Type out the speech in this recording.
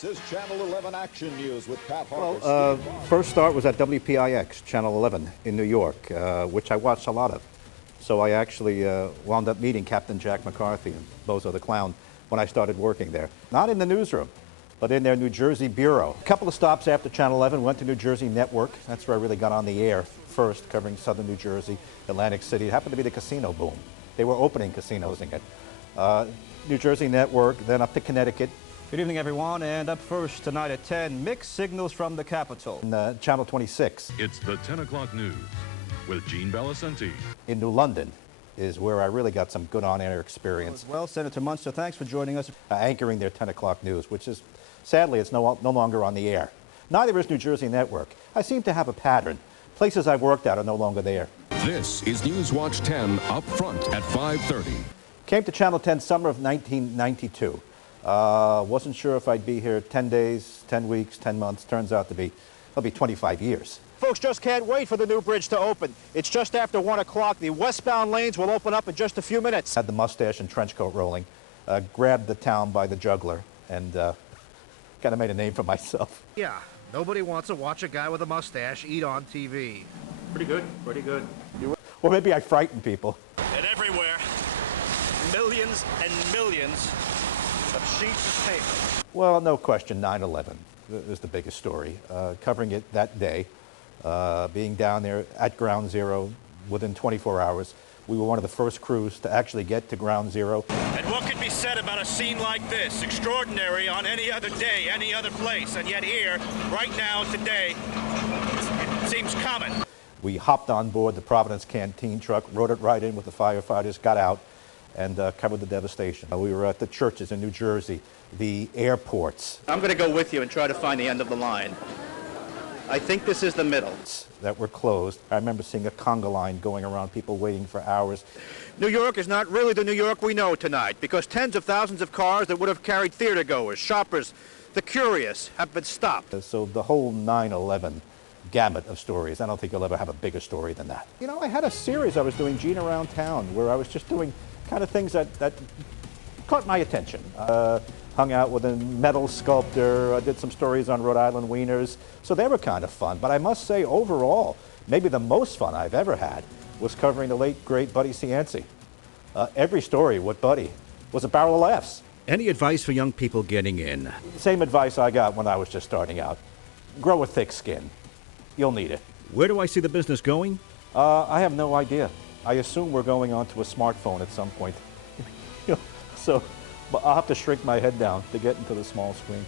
This is Channel 11 Action News with Pat Harper. Well, first start was at WPIX, Channel 11 in New York, which I watched a lot of. So I actually wound up meeting Captain Jack McCarthy and Bozo the Clown when I started working there. Not in the newsroom, but in their New Jersey bureau. A couple of stops after Channel 11, went to New Jersey Network. That's where I really got on the air first, covering southern New Jersey, Atlantic City. It happened to be the casino boom. They were opening casinos in it. New Jersey Network, then up to Connecticut. Good evening, everyone, and up first tonight at 10, mixed signals from the Capitol. And, Channel 26. It's the 10 o'clock news with Gene Valicenti. In New London is where I really got some good on-air experience. Well, Senator Munster, thanks for joining us. Anchoring their 10 o'clock news, which is, sadly, it's no longer on the air. Neither is New Jersey Network. I seem to have a pattern. Places I've worked at are no longer there. This is Newswatch 10 up front at 5:30. Came to Channel 10 summer of 1992. Wasn't sure if I'd be here 10 days, 10 weeks, 10 months. Turns out it'll be 25 years. Folks just can't wait for the new bridge to open. It's just after 1 o'clock. The westbound lanes will open up in just a few minutes. Had the mustache and trench coat rolling, grabbed the town by the jugular, and kind of made a name for myself. Yeah, nobody wants to watch a guy with a mustache eat on TV. Pretty good, pretty good. Well, maybe I frighten people. And everywhere, millions and millions of sheets of paper. Well, no question, 9/11 is the biggest story. Covering it that day, being down there at Ground Zero within 24 hours. We were one of the first crews to actually get to Ground Zero. And what could be said about a scene like this? Extraordinary on any other day, any other place. And yet here, right now, today, it seems common. We hopped on board the Providence Canteen truck, rode it right in with the firefighters, got out, and covered the devastation. We were at the churches in New Jersey, the airports. I'm going to go with you and try to find the end of the line. I think this is the middle. That were closed. I remember seeing a conga line going around, people waiting for hours. New York is not really the New York we know tonight, because tens of thousands of cars that would have carried theatergoers, shoppers, the curious, have been stopped. So the whole 9/11 gamut of stories, I don't think you'll ever have a bigger story than that. You know, I had a series I was doing, Gene Around Town, where I was just doing kind of things that caught my attention. Hung out with a metal sculptor, I did some stories on Rhode Island wieners, so they were kind of fun. But I must say, overall, maybe the most fun I've ever had was covering the late, great Buddy Cianci. Every story with Buddy was a barrel of laughs. Any advice for young people getting in? Same advice I got when I was just starting out. Grow a thick skin. You'll need it. Where do I see the business going? I have no idea. I assume we're going onto a smartphone at some point. So I'll have to shrink my head down to get into the small screen.